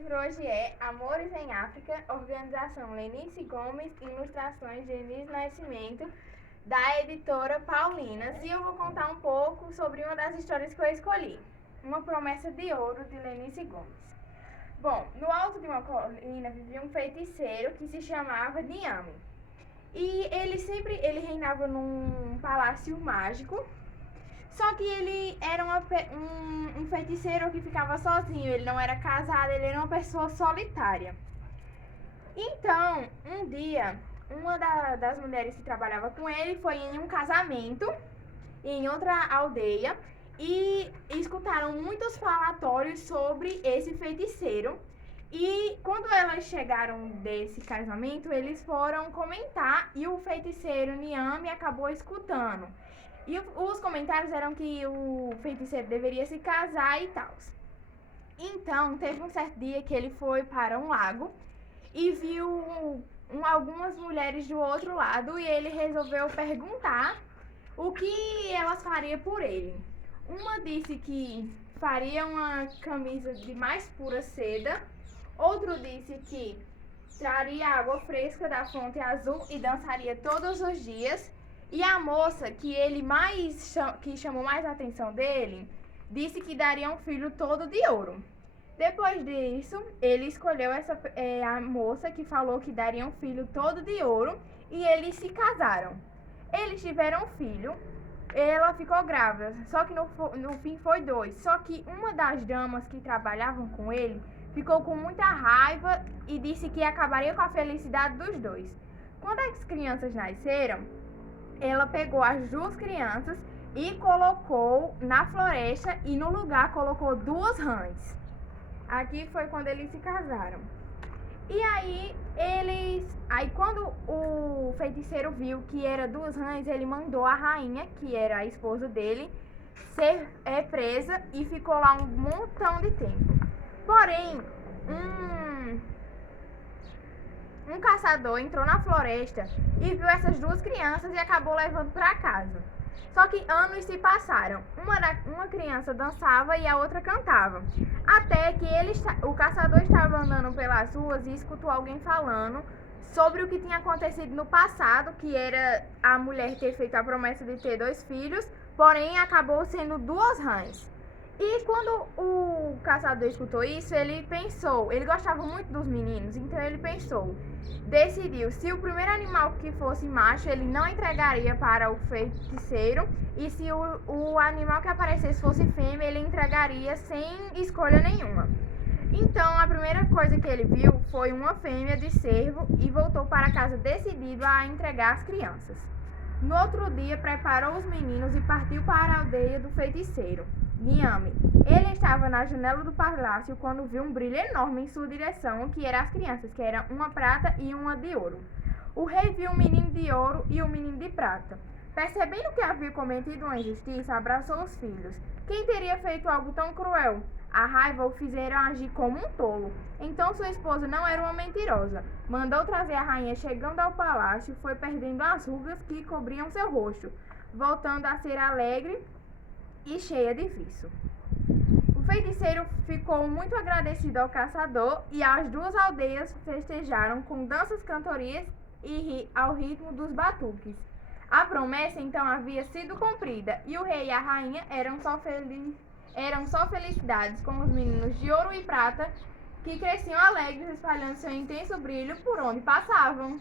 livro hoje é Amores em África, organização Lenice Gomes, ilustrações de Denise Nascimento, da editora Paulinas. E eu vou contar um pouco sobre uma das histórias que eu escolhi, Uma Promessa de Ouro, de Lenice Gomes. Bom, no alto de uma colina vivia um feiticeiro que se chamava Niame. E ele reinava num palácio mágico. Só que ele era um feiticeiro que ficava sozinho, ele não era casado, ele era uma pessoa solitária. Então, um dia, uma das mulheres que trabalhava com ele foi em um casamento em outra aldeia e escutaram muitos falatórios sobre esse feiticeiro. E quando elas chegaram desse casamento, eles foram comentar e o feiticeiro Niame acabou escutando. E os comentários eram que o feiticeiro deveria se casar e tal. Então, teve um certo dia que ele foi para um lago e viu algumas mulheres do outro lado e ele resolveu perguntar o que elas fariam por ele. Uma disse que faria uma camisa de mais pura seda, outro disse que traria água fresca da fonte azul e dançaria todos os dias. E a moça que chamou mais a atenção dele, disse que daria um filho todo de ouro. Depois disso, ele escolheu a moça que falou que daria um filho todo de ouro e eles se casaram. Eles tiveram um filho, ela ficou grávida, só que no fim foi 2. Só que uma das damas que trabalhavam com ele ficou com muita raiva e disse que acabaria com a felicidade dos dois. Quando as crianças nasceram, ela pegou as 2 crianças e colocou na floresta e no lugar colocou 2 rãs. Aqui foi quando eles se casaram. E aí quando o feiticeiro viu que era 2 rãs, ele mandou a rainha, que era a esposa dele, ser presa e ficou lá um montão de tempo. Porém, um caçador entrou na floresta e viu essas 2 crianças e acabou levando para casa. Só que anos se passaram. Uma criança dançava e a outra cantava. Até que o caçador estava andando pelas ruas e escutou alguém falando sobre o que tinha acontecido no passado, que era a mulher ter feito a promessa de ter 2 filhos, porém acabou sendo 2 rãs. E quando o caçador escutou isso, ele gostava muito dos meninos, então ele decidiu, se o primeiro animal que fosse macho, ele não entregaria para o feiticeiro, e se o animal que aparecesse fosse fêmea, ele entregaria sem escolha nenhuma. Então, a primeira coisa que ele viu foi uma fêmea de cervo e voltou para casa decidido a entregar as crianças. No outro dia, preparou os meninos e partiu para a aldeia do feiticeiro, Niame. Ele estava na janela do palácio quando viu um brilho enorme em sua direção, que eram as crianças, que eram uma prata e uma de ouro. O rei viu um menino de ouro e um menino de prata. Percebendo que havia cometido uma injustiça, abraçou os filhos. Quem teria feito algo tão cruel? A raiva o fizeram agir como um tolo. Então sua esposa não era uma mentirosa. Mandou trazer a rainha. Chegando ao palácio, foi perdendo as rugas que cobriam seu rosto, voltando a ser alegre e cheia de viço. O feiticeiro ficou muito agradecido ao caçador e as 2 aldeias festejaram com danças, cantorias e ao ritmo dos batuques. A promessa então havia sido cumprida e o rei e a rainha eram só felicidades, como os meninos de ouro e prata que cresciam alegres, espalhando seu intenso brilho por onde passavam.